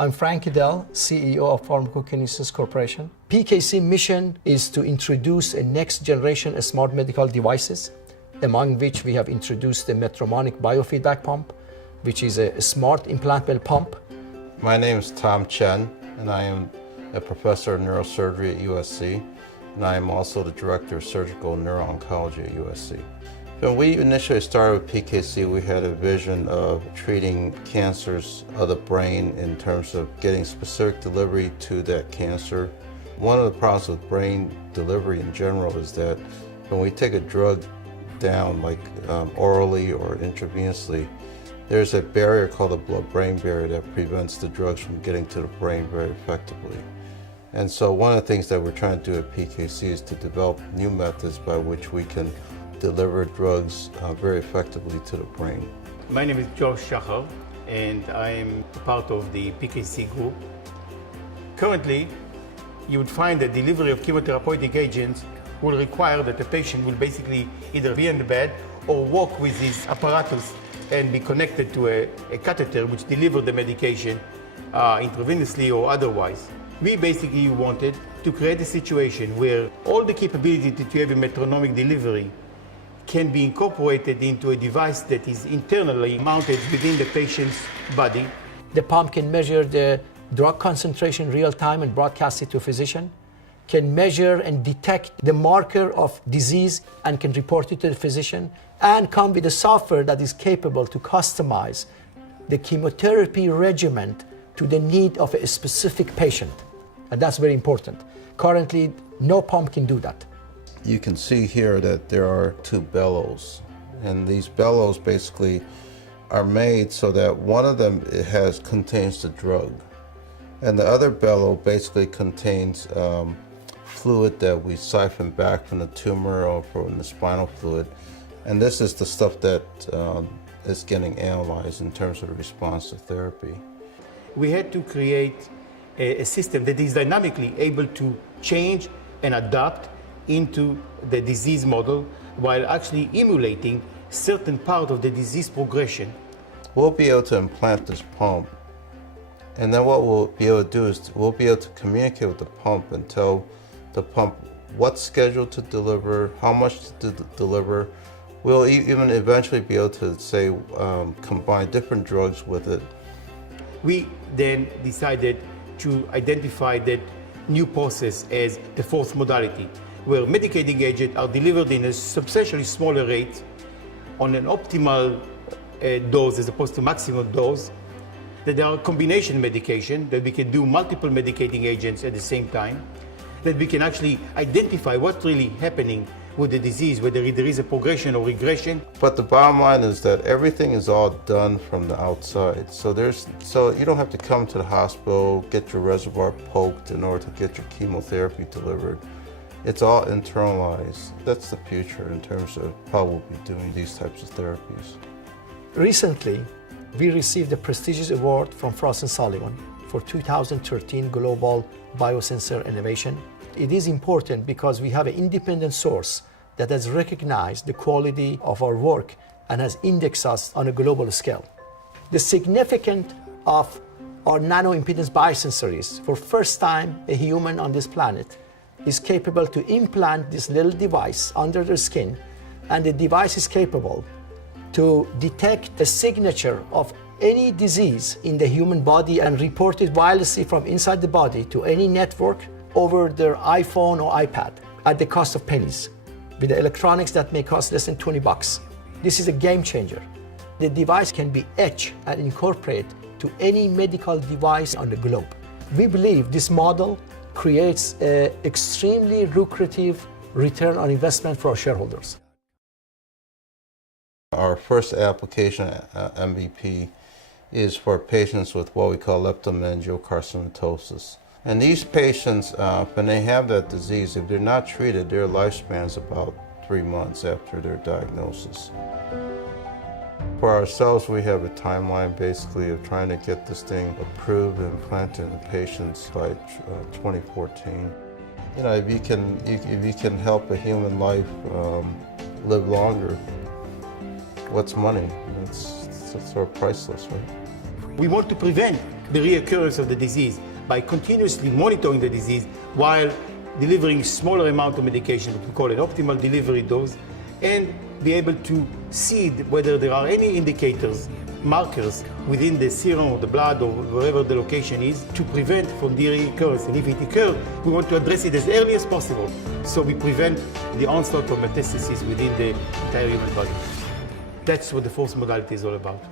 I'm Frank Idell, CEO of Pharmaco-Kinesis Corporation. PKC mission is to introduce a next generation smart medical devices, among which we have introduced the Medtronic biofeedback pump, which is a smart implantable pump. My name is Tom Chen, and I am a professor of neurosurgery at USC, and I am also the director of surgical neuro-oncology at USC. When we initially started with PKC, we had a vision of treating cancers of the brain in terms of getting specific delivery to that cancer. One of the problems with brain delivery in general is that when we take a drug down, like orally or intravenously, there's a barrier called the blood-brain barrier that prevents the drugs from getting to the brain very effectively. And so one of the things that we're trying to do at PKC is to develop new methods by which we can deliver drugs very effectively to the brain. My name is Josh Shachar, and I am part of the PKC group. Currently, you would find that delivery of chemotherapeutic agents will require that the patient will basically either be in the bed or walk with this apparatus and be connected to a catheter which delivers the medication intravenously or otherwise. We basically wanted to create a situation where all the capability to have a metronomic delivery can be incorporated into a device that is internally mounted within the patient's body. The pump can measure the drug concentration real time and broadcast it to a physician, can measure and detect the marker of disease and can report it to the physician, and come with a software that is capable to customize the chemotherapy regimen to the need of a specific patient. And that's very important. Currently, no pump can do that. You can see here that there are two bellows, and these bellows basically are made so that one of them contains the drug, and the other bellow basically contains fluid that we siphon back from the tumor or from the spinal fluid, and this is the stuff that is getting analyzed in terms of the response to therapy. We had to create a system that is dynamically able to change and adapt into the disease model while actually emulating certain part of the disease progression. We'll be able to implant this pump, and then what we'll be able to do is we'll be able to communicate with the pump and tell the pump what schedule to deliver, how much to deliver. We'll even eventually be able to say combine different drugs with it. We then decided to identify that new process as the fourth modality, where medicating agents are delivered in a substantially smaller rate on an optimal dose as opposed to maximum dose, that there are combination medication, that we can do multiple medicating agents at the same time, that we can actually identify what's really happening with the disease, whether there is a progression or regression. But the bottom line is that everything is all done from the outside. So you don't have to come to the hospital, get your reservoir poked in order to get your chemotherapy delivered. It's all internalized. That's the future in terms of how we'll be doing these types of therapies. Recently, we received a prestigious award from Frost & Sullivan for 2013 Global Biosensor Innovation. It is important because we have an independent source that has recognized the quality of our work and has indexed us on a global scale. The significance of our nano-impedance biosensor is, for first time, a human on this planet is capable to implant this little device under the skin, and the device is capable to detect the signature of any disease in the human body and report it wirelessly from inside the body to any network over their iPhone or iPad at the cost of pennies, with the electronics that may cost less than 20 bucks. This is a game changer. The device can be etched and incorporated to any medical device on the globe. We believe this model creates an extremely lucrative return on investment for our shareholders. Our first application, MVP, is for patients with what we call Leptomeningeal Carcinomatosis. And these patients, when they have that disease, if they're not treated, their lifespan is about 3 months after their diagnosis. For ourselves, we have a timeline basically of trying to get this thing approved and implanted in patients by 2014. You know, if you can help a human life live longer, what's money? It's sort of priceless, right? We want to prevent the reoccurrence of the disease by continuously monitoring the disease while delivering smaller amount of medication, what we call an optimal delivery dose, and be able to see whether there are any indicators, markers within the serum or the blood or wherever the location is to prevent from the recurrence. And if it occurs, we want to address it as early as possible so we prevent the onslaught of metastasis within the entire human body. That's what the fourth modality is all about.